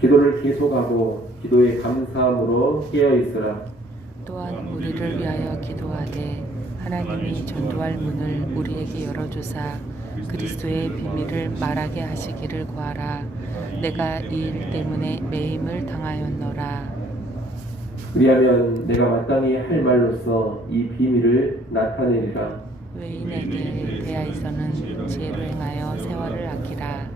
기도를 계속하고 기도에 감사함으로 깨어 있으라. 또한 우리를 위하여 기도하되 하나님이 전도할 문을 우리에게 열어주사 그리스도의 비밀을 말하게 하시기를 구하라. 내가 이 일 때문에 매임을 당하였노라. 그리하면 내가 마땅히 할 말로써 이 비밀을 나타내리라. 외인에게 대하여서는 지혜로 행하여 세월을 아끼라.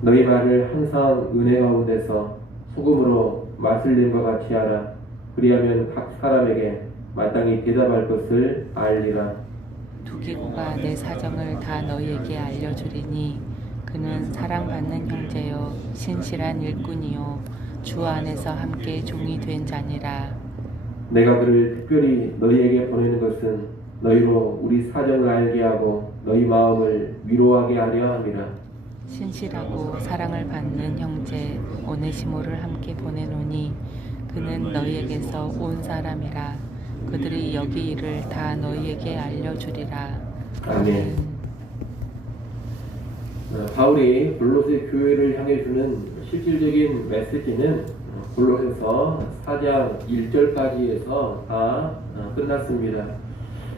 너희 말을 항상 은혜 가운데서 소금으로 맛을 낸 것 같이 하라. 그리하면 각 사람에게 마땅히 대답할 것을 알리라. 두기고가 내 사정을 다 너희에게 알려주리니 그는 사랑받는 형제요 신실한 일꾼이요 주 안에서 함께 종이 된 자니라. 내가 그를 특별히 너희에게 보내는 것은 너희로 우리 사정을 알게 하고 너희 마음을 위로하게 하려 함이라. 신실하고 사랑을 받는 형제 오네시모를 함께 보내노니 그는 너희에게서 온 사람이라. 그들이 여기 일을 다 너희에게 알려주리라. 아멘. 바울이 골로새 교회를 향해 주는 실질적인 메시지는 골로새서 4장 1절까지에서 다 끝났습니다.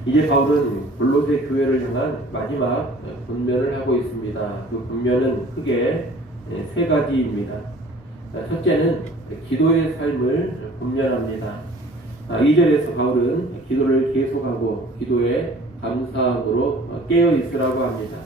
이제 바울은 골로새 교회를 향한 마지막 분면을 하고 있습니다. 그 분면은 크게 세 가지입니다. 첫째는 기도의 삶을 분면합니다. 2절에서 바울은 기도를 계속하고 기도에 감사함으로 깨어 있으라고 합니다.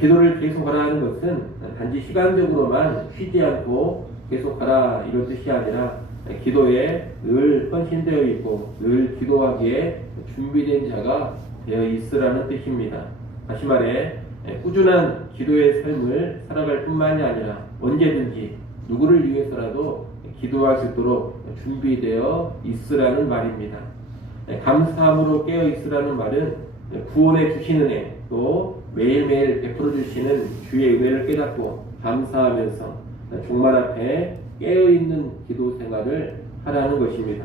기도를 계속하라는 것은 단지 시간적으로만 쉬지 않고 계속하라 이런 뜻이 아니라 기도에 늘 헌신되어 있고 늘 기도하기에 준비된 자가 되어 있으라는 뜻입니다. 다시 말해 꾸준한 기도의 삶을 살아갈 뿐만이 아니라 언제든지 누구를 위해서라도 기도할 수 있도록 준비되어 있으라는 말입니다. 감사함으로 깨어 있으라는 말은 구원해 주신 은혜 또 매일매일 베풀어 주시는 주의 은혜를 깨닫고 감사하면서 종말 앞에 깨어있는 기도 생활을 하라는 것입니다.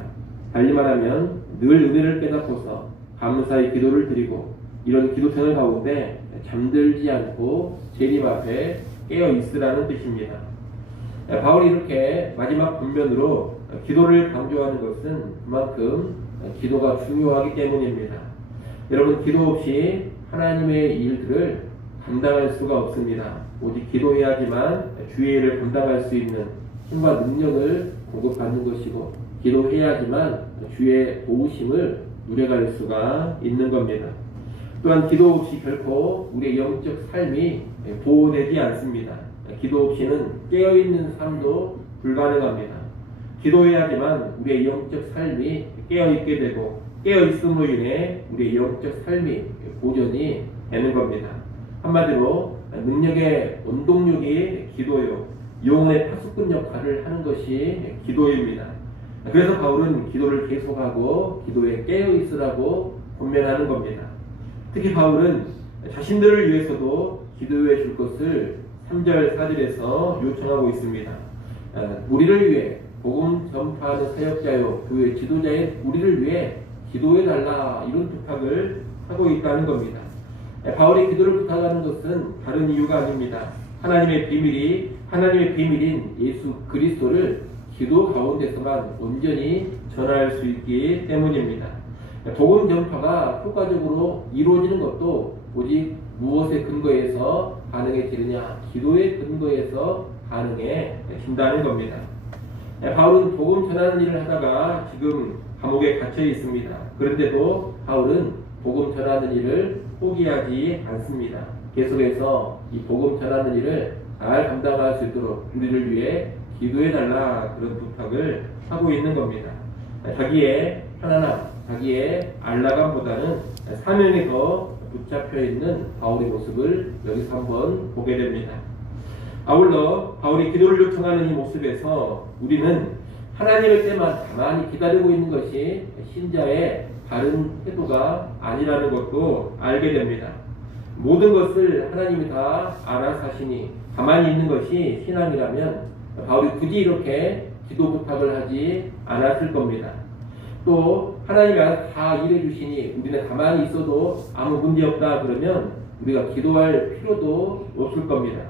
달리 말하면 늘 은혜를 깨닫고서 감사의 기도를 드리고 이런 기도 생활 가운데 잠들지 않고 재림 앞에 깨어 있으라는 뜻입니다. 바울이 이렇게 마지막 분면으로 기도를 강조하는 것은 그만큼 기도가 중요하기 때문입니다. 여러분, 기도 없이 하나님의 일들을 감당할 수가 없습니다. 오직 기도해야지만 주의 일을 감당할 수 있는 힘과 능력을 공급받는 것이고 기도해야지만 주의 도우심을 누려갈 수가 있는 겁니다. 또한 기도 없이 결코 우리의 영적 삶이 보호되지 않습니다. 기도 없이는 깨어있는 삶도 불가능합니다. 기도해야지만 우리의 영적 삶이 깨어있게 되고 깨어있음으로 인해 우리의 영적 삶이 보존이 되는 겁니다. 한마디로 능력의 원동력이 기도요, 영혼의 파수꾼 역할을 하는 것이 기도입니다. 그래서 바울은 기도를 계속하고 기도에 깨어있으라고 권면하는 겁니다. 특히 바울은 자신들을 위해서도 기도해 줄 것을 3절 4절에서 요청하고 있습니다. 우리를 위해 복음 전파하는 사역자요 교회 지도자인 우리를 위해 기도해 달라 이런 부탁을 하고 있다는 겁니다. 바울이 기도를 부탁하는 것은 다른 이유가 아닙니다. 하나님의 비밀인 예수 그리스도를 기도 가운데서만 온전히 전할 수 있기 때문입니다. 복음 전파가 효과적으로 이루어지는 것도 오직 무엇의 근거에서 가능해지느냐? 기도의 근거에서 가능해진다는 겁니다. 바울은 복음 전하는 일을 하다가 지금 감옥에 갇혀 있습니다. 그런데도 바울은 복음 전하는 일을 포기하지 않습니다. 계속해서 이 복음 전하는 일을 잘 감당할 수 있도록 우리를 위해 기도해달라 그런 부탁을 하고 있는 겁니다. 자기의 편안함, 자기의 안락함보다는 사명에 더 붙잡혀 있는 바울의 모습을 여기서 한번 보게 됩니다. 아울러 바울이 기도를 요청하는 이 모습에서 우리는 하나님의 때만 가만히 기다리고 있는 것이 신자의 바른 태도가 아니라는 것도 알게 됩니다. 모든 것을 하나님이 다 알아서 하시니 가만히 있는 것이 신앙이라면 바울이 굳이 이렇게 기도 부탁을 하지 않았을 겁니다. 또 하나님이 알아서 다 일해 주시니 우리는 가만히 있어도 아무 문제 없다 그러면 우리가 기도할 필요도 없을 겁니다.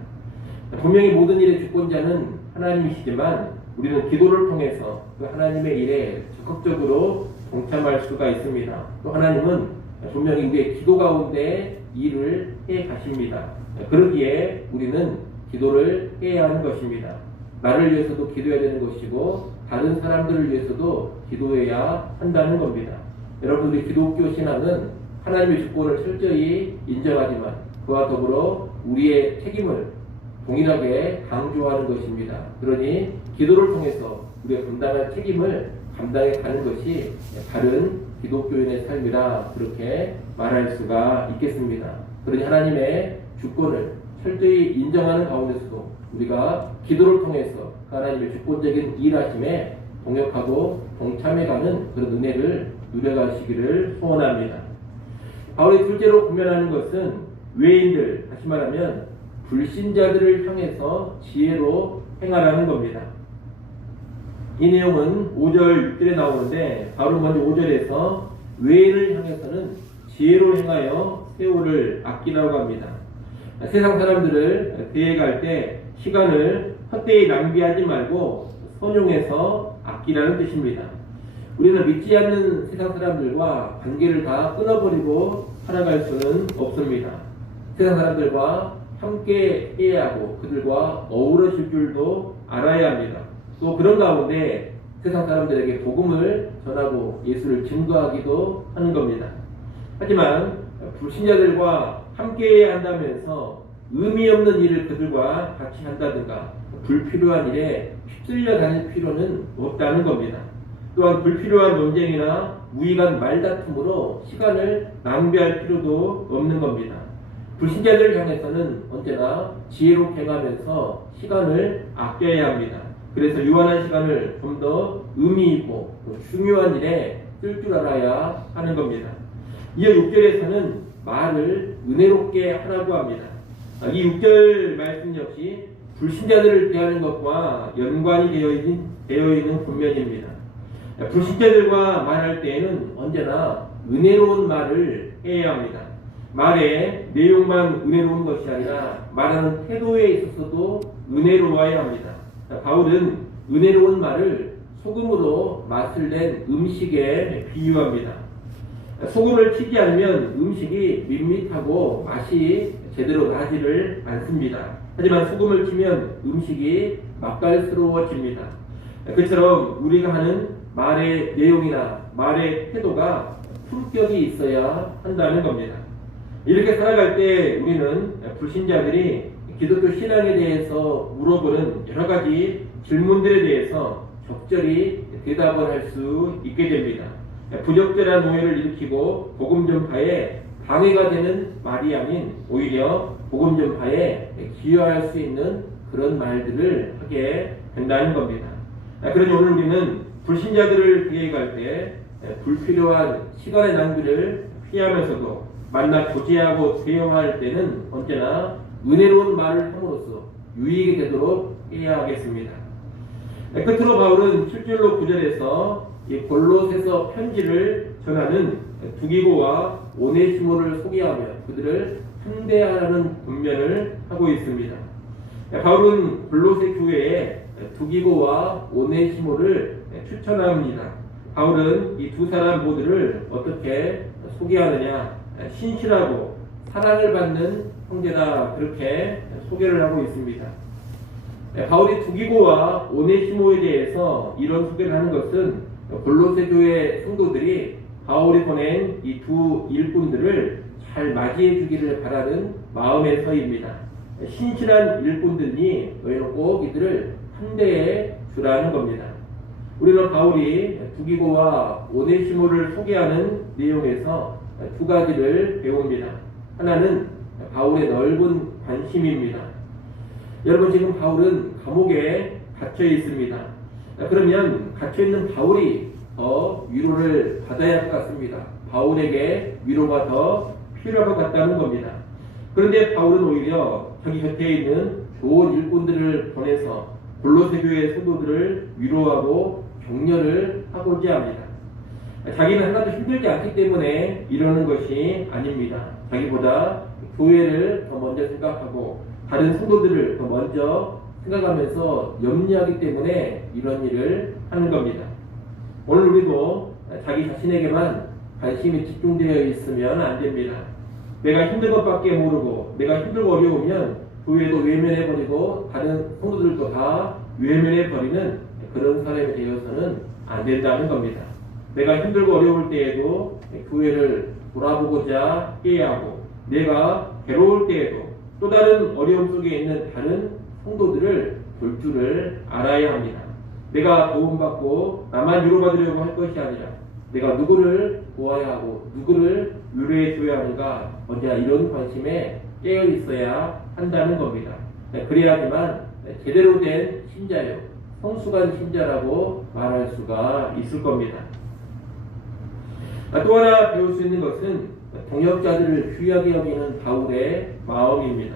분명히 모든 일의 주권자는 하나님이시지만 우리는 기도를 통해서 그 하나님의 일에 적극적으로 동참할 수가 있습니다. 또 하나님은 분명히 우리의 기도 가운데 일을 해 가십니다. 그러기에 우리는 기도를 해야 하는 것입니다. 나를 위해서도 기도해야 되는 것이고 다른 사람들을 위해서도 기도해야 한다는 겁니다. 여러분, 우리 기독교 신앙은 하나님의 주권을 철저히 인정하지만 그와 더불어 우리의 책임을 동일하게 강조하는 것입니다. 그러니 기도를 통해서 우리가 감당할 책임을 감당해 가는 것이 바른 기독교인의 삶이라 그렇게 말할 수가 있겠습니다. 그러니 하나님의 주권을 철저히 인정하는 가운데서도 우리가 기도를 통해서 하나님의 주권적인 일하심에 동역하고 동참해가는 그런 은혜를 누려가시기를 소원합니다. 바울이 둘째로 고면하는 것은 외인들, 다시 말하면 불신자들을 향해서 지혜로 행하라는 겁니다. 이 내용은 5절, 6절에 나오는데 바울은 먼저 5절에서 외인을 향해서는 지혜로 행하여 세월을 아끼라고 합니다. 세상 사람들을 대해갈 때 시간을 헛되이 낭비하지 말고 선용해서 아끼라는 뜻입니다. 우리는 믿지 않는 세상 사람들과 관계를 다 끊어버리고 살아갈 수는 없습니다. 세상 사람들과 함께 해야 하고 그들과 어우러질 줄도 알아야 합니다. 또 그런 가운데 세상 사람들에게 복음을 전하고 예수를 증거하기도 하는 겁니다. 하지만 불신자들과 함께해야 한다면서 의미 없는 일을 그들과 같이 한다든가 불필요한 일에 휩쓸려 다닐 필요는 없다는 겁니다. 또한 불필요한 논쟁이나 무의간 말다툼으로 시간을 낭비할 필요도 없는 겁니다. 불신자들을 향해서는 언제나 지혜롭게 행하면서 시간을 아껴야 합니다. 그래서 유한한 시간을 좀 더 의미 있고 중요한 일에 쓸 줄 알아야 하는 겁니다. 이어 6절에서는 말을 은혜롭게 하라고 합니다. 이 6절 말씀 역시 불신자들을 대하는 것과 연관이 되어 있는 본면입니다. 불신자들과 말할 때에는 언제나 은혜로운 말을 해야 합니다. 말의 내용만 은혜로운 것이 아니라 말하는 태도에 있어서도 은혜로워야 합니다. 바울은 은혜로운 말을 소금으로 맛을 낸 음식에 비유합니다. 소금을 치지 않으면 음식이 밋밋하고 맛이 제대로 나지를 않습니다. 하지만 소금을 치면 음식이 맛깔스러워집니다. 그처럼 우리가 하는 말의 내용이나 말의 태도가 품격이 있어야 한다는 겁니다. 이렇게 살아갈 때 우리는 불신자들이 기독교 신앙에 대해서 물어보는 여러 가지 질문들에 대해서 적절히 대답을 할 수 있게 됩니다. 부적절한 오해를 일으키고 복음 전파에 방해가 되는 말이 아닌 오히려 복음 전파에 기여할 수 있는 그런 말들을 하게 된다는 겁니다. 그러니 오늘 우리는 불신자들을 대해갈 때 불필요한 시간의 낭비를 피하면서도 만나 교제하고 대화할 때는 언제나 은혜로운 말을 함으로써 유익이 되도록 해야 하겠습니다. 끝으로 바울은 7절로 9절에서 이 골로새서 편지를 전하는 두기고와 오네시모를 소개하며 그들을 상대하라는 권면을 하고 있습니다. 바울은 골로새 교회에 두기고와 오네시모를 추천합니다. 바울은 이 두 사람 모두를 어떻게 소개하느냐, 신실하고 사랑을 받는 형제다, 그렇게 소개를 하고 있습니다. 바울이 두기고와 오네시모에 대해서 이런 소개를 하는 것은 골로새 교회 성도들이 바울이 보낸 이 두 일꾼들을 잘 맞이해 주기를 바라는 마음에서입니다. 신실한 일꾼들이 너희는 꼭 이들을 상대해 주라는 겁니다. 우리는 바울이 두기고와 오네시모를 소개하는 내용에서 두 가지를 배웁니다. 하나는 바울의 넓은 관심입니다. 여러분, 지금 바울은 감옥에 갇혀 있습니다. 그러면 갇혀 있는 바울이 더 위로를 받아야 할 것 같습니다. 바울에게 위로가 더 필요할 것 같다는 겁니다. 그런데 바울은 오히려 자기 곁에 있는 좋은 일꾼들을 보내서 골로새 교회 성도들을 위로하고 격려를 하고자 합니다. 자기는 하나도 힘들지 않기 때문에 이러는 것이 아닙니다. 자기보다 교회를 더 먼저 생각하고 다른 성도들을 더 먼저 생각하면서 염려하기 때문에 이런 일을 하는 겁니다. 오늘 우리도 자기 자신에게만 관심이 집중되어 있으면 안 됩니다. 내가 힘든 것밖에 모르고 내가 힘들고 어려우면 교회도 외면해버리고 다른 성도들도 다 외면해버리는 그런 사람이 되어서는 안 된다는 겁니다. 내가 힘들고 어려울 때에도 교회를 돌아보고자 해야 하고, 내가 괴로울 때에도 또 다른 어려움 속에 있는 다른 성도들을 볼 줄을 알아야 합니다. 내가 도움받고 나만 위로받으려고 할 것이 아니라 내가 누구를 도와야 하고 누구를 위로해 줘야 하는가, 언제나 이런 관심에 깨어 있어야 한다는 겁니다. 그래야지만 제대로 된 신자요, 성숙한 신자라고 말할 수가 있을 겁니다. 또 하나 배울 수 있는 것은 동역자들을 귀하게 여기는 바울의 마음입니다.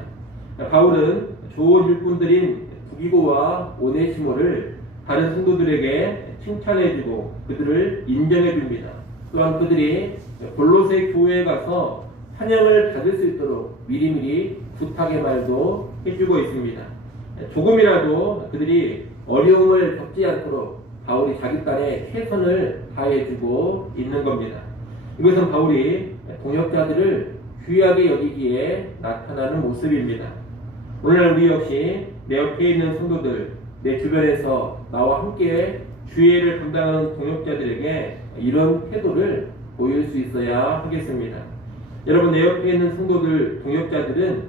바울은 좋은 일꾼들인 두기고와 오네시모를 다른 성도들에게 칭찬해주고 그들을 인정해줍니다. 또한 그들이 골로새 교회에 가서 환영을 받을 수 있도록 미리미리 부탁의 말도 해주고 있습니다. 조금이라도 그들이 어려움을 겪지 않도록 바울이 자기 딴에 최선을 다해주고 있는 겁니다. 이것은 바울이 동역자들을 귀하게 여기기에 나타나는 모습입니다. 오늘날 우리 역시 내 옆에 있는 성도들, 내 주변에서 나와 함께 주의를 감당하는 동역자들에게 이런 태도를 보일 수 있어야 하겠습니다. 여러분, 내 옆에 있는 성도들, 동역자들은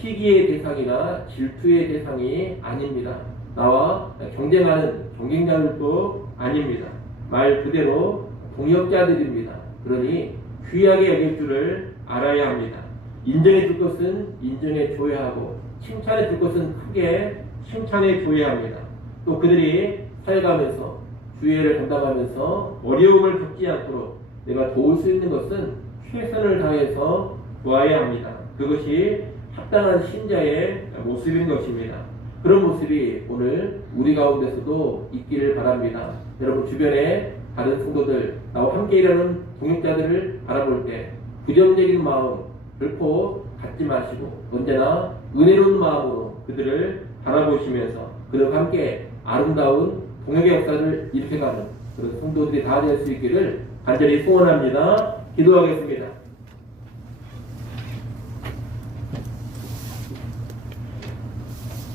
시기의 대상이나 질투의 대상이 아닙니다. 나와 경쟁하는 경쟁자들도 아닙니다. 말 그대로 동역자들입니다. 그러니 귀하게 여길 줄을 알아야 합니다. 인정해 줄 것은 인정해 줘야 하고, 칭찬해 줄 것은 크게 칭찬해 줘야 합니다. 또 그들이 살아가면서 주의를 감당하면서 어려움을 겪지 않도록 내가 도울 수 있는 것은 최선을 다해서 도와야 합니다. 그것이 합당한 신자의 모습인 것입니다. 그런 모습이 오늘 우리 가운데서도 있기를 바랍니다. 여러분 주변에 다른 성도들, 나와 함께 일하는 동역자들을 바라볼 때 부정적인 마음 결코 갖지 마시고 언제나 은혜로운 마음으로 그들을 바라보시면서 그들과 함께 아름다운 동역의 역사를 일으켜가는 그런 성도들이 다 될 수 있기를 간절히 소원합니다. 기도하겠습니다.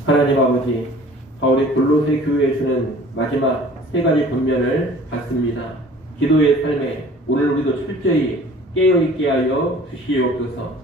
하나님 아버지, 바울이 골로새 교회에 주는 마지막 세 가지 권면을 받습니다. 기도의 삶에 오늘 우리도 철저히 깨어있게 하여 주시옵소서.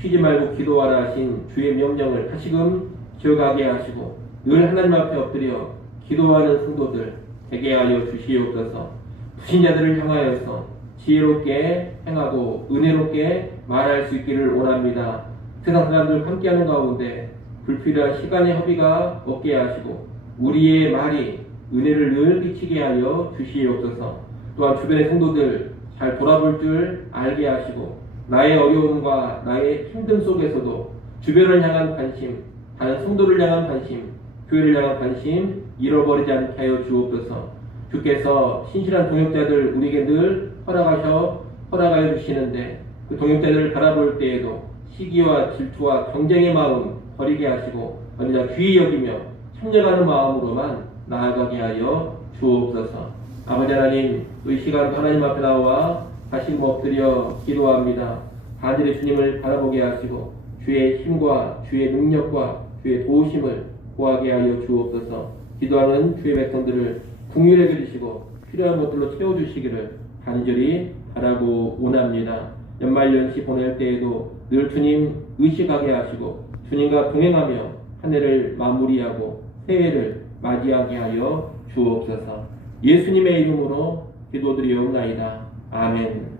쉬지 말고 기도하라 하신 주의 명령을 다시금 기억하게 하시고 늘 하나님 앞에 엎드려 기도하는 성도들 되게 하여 주시옵소서. 불신자들을 향하여서 지혜롭게 행하고 은혜롭게 말할 수 있기를 원합니다. 세상 사람들 함께하는 가운데 불필요한 시간의 허비가 없게 하시고 우리의 말이 은혜를 늘 끼치게 하여 주시옵소서. 또한 주변의 성도들 잘 돌아볼 줄 알게 하시고 나의 어려움과 나의 힘듦 속에서도 주변을 향한 관심, 다른 성도를 향한 관심, 교회를 향한 관심 잃어버리지 않게 하여 주옵소서. 주께서 신실한 동역자들 우리에게 늘 허락하여 주시는데 그 동역자들을 바라볼 때에도 시기와 질투와 경쟁의 마음 버리게 하시고 언제나 귀히 여기며 참여하는 마음으로만 나아가게 하여 주옵소서. 아버지 하나님, 이 시간 하나님 앞에 나와 다시 엎드려 기도합니다. 하늘의 주님을 바라보게 하시고 주의 힘과 주의 능력과 주의 도우심을 구하게 하여 주옵소서. 기도하는 주의 백성들을 긍휼히 여기시고 필요한 것들로 채워주시기를 간절히 바라고 원합니다. 연말연시 보낼 때에도 늘 주님 의식하게 하시고 주님과 동행하며 한 해를 마무리하고 새해를 맞이하게 하여 주옵소서. 예수님의 이름으로 기도드리옵나이다. 아멘.